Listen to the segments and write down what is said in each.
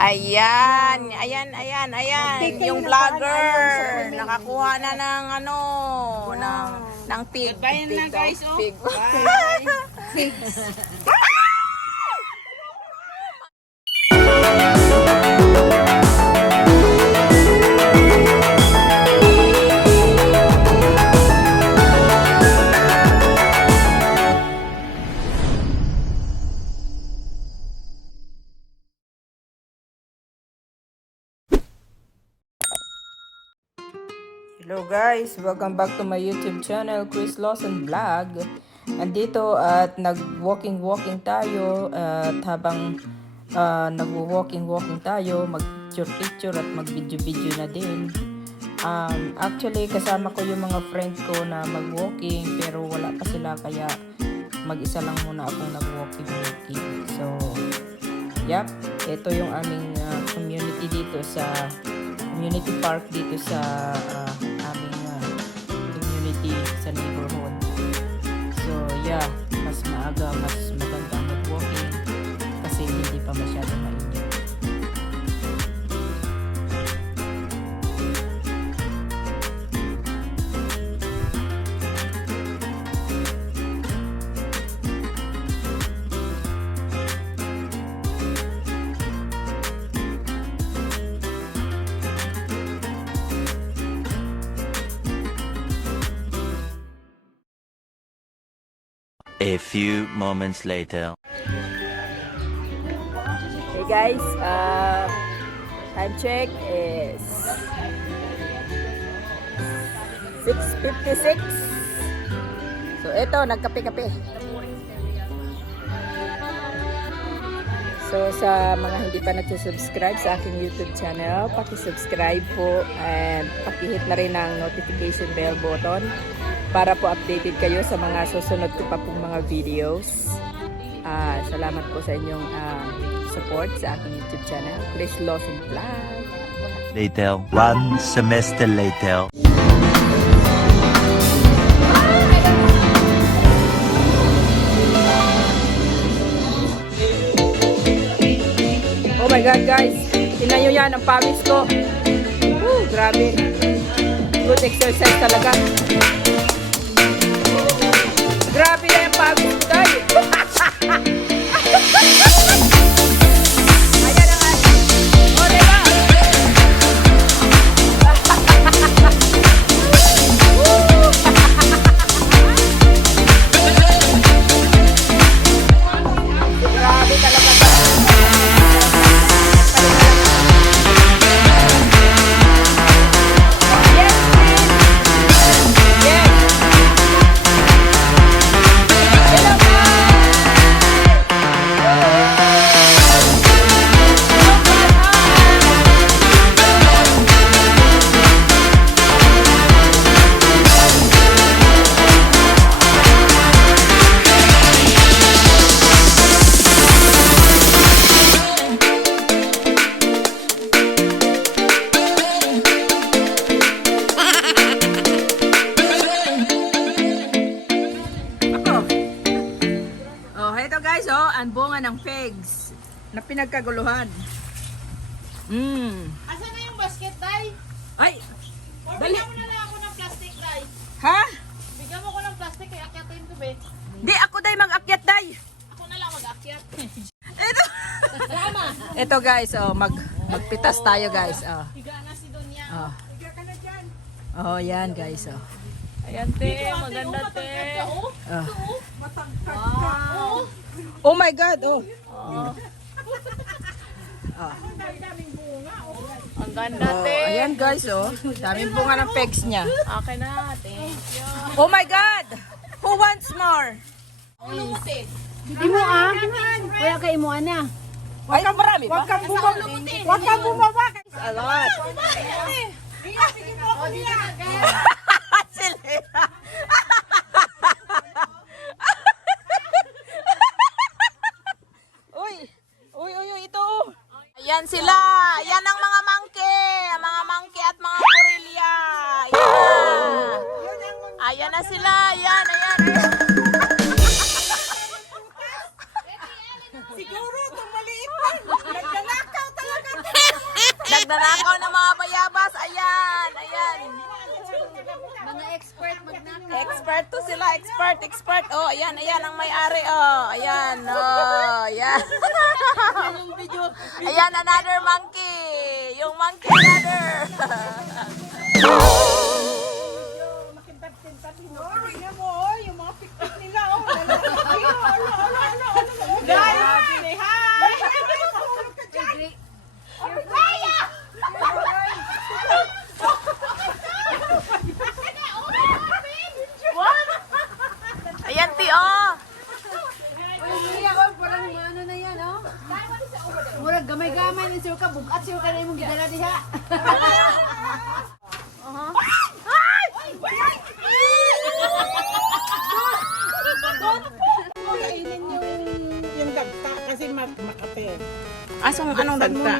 Ayan, ayan. Yung vlogger nakakuha na ng ano, ng pig. Bayan na guys, oh. Pig. Hello guys, welcome back to my YouTube channel, Chris Lawson Vlog. Andito at nag-walking tayo at habang nag-walking tayo, mag-picture at mag-video na din. Actually kasama ko yung mga friend ko na mag-walking pero wala pa sila kaya mag-isa lang muna akong nag-walking. So, yep, ito yung aming community dito sa community park dito sa aming community sa neighborhood. So yeah, mas maaga, mas maganda mag-walking kasi hindi pa masyado mainit. A few moments later. Hey guys, time check is 6:56. So ito, nagkape-kape. So sa mga hindi pa nag-subscribe sa aking YouTube channel, paki-subscribe po and paki-hit na rin ang notification bell button para po updated kayo sa mga susunod ko pa pong mga videos. Salamat po sa inyong support sa aking YouTube channel, Chris Lawson Vlog. Later, 1 semester later. Oh my God guys, tingnan nyo yan ang pawis ko. Woo, grabe. Good exercise talaga. Grabe na yung pagod ko tayo. Ayan ang ating. O, diba? Grabe talaga. Yes, please. Yes. Hello, ang bunga ng figs na pinagkaguluhan. Asan na yung basket, Day? Ay! Or Dali! bigyan mo na lang ako ng plastic, Day. Ha? Bigyan mo ko ng plastic, kaya akyatin ko, be. Di ako day mag-akyat day! Ako na lang mag-akyat. Ito! Ito guys, magpitas tayo guys. Higa na si Donya. Higa ka na dyan. Oh, yan guys. Ayan, te. Maganda, te. Matagkad ka. Oh my God! Ang ganda, te. Ayan guys, daming bunga ng pegs niya. Okay na, thank you. Oh my God! Who wants more? Ulo mo, te. Wala kay mo ana. Ay, marami pa? Wag kang bumaba. A lot. Sige mo ako niya. Sila. Uy, ito. Ayan sila. Ayan ang mga monkey at mga gorilla. Ayan na sila. Ayan. Siguro, itong maliit pa. Nagdanakaw talaga. Nagdanakaw ng mga bayabas. Ayan, ayan. Mga expert magnaka. Expert to sila, expert. Oh, ayan, ayan ang may-ari. Oh, ayan. Oh, ayan. Ayan, another monkey. Yung monkey another. Ayan, Tio. Parang ano na yan, oh. Murag gamay-gamay ni Sir ka, bugat Sir ka na imong gidala diha. Yung dagta kasi makapir. Asong anong dagta?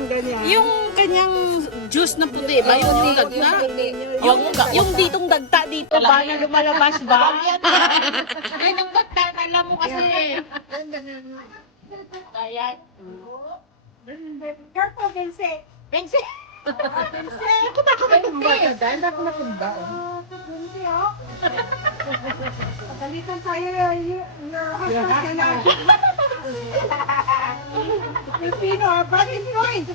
Yung kanyang juice na puti ba? Yung dagta? Yung ditong dagta dito. Paano lumalabas ba? Ay, nung dagta, kala mo kasi. Ayan. Careful, Vince. Vince! Ako ba ako natumba ka dahil? Ako natumba. Vince, oh. Pagalitan tayo. Filipino, bakit point?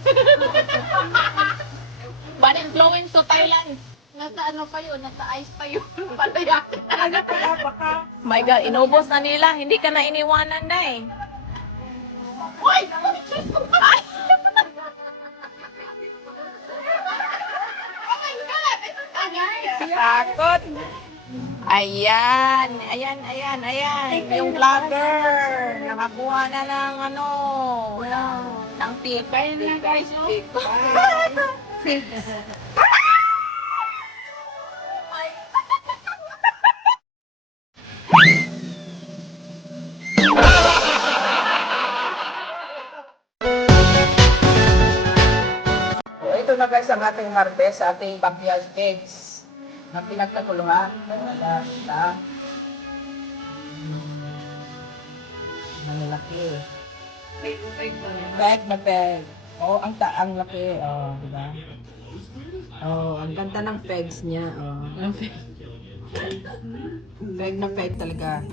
Banin flowing to Thailand. Nasa ano pa yun? Nasa ice pa yun. Palaya. Ano pala, baka My God, inubos na nila. Hindi ka na iniwanan na eh. Ay! Takot. Ayan. Yung vlogger. Nakakuha na ng ano. Ng tip. So, ito na guys ang ating harvest sa ating backyard pigs na pinagkakuluhan. Wala. Malalaki. Bag na bag. Oh, ang taang laki. Oh, diba? Oh, ang ganda ng pegs niya. Oh. Peg na peg talaga.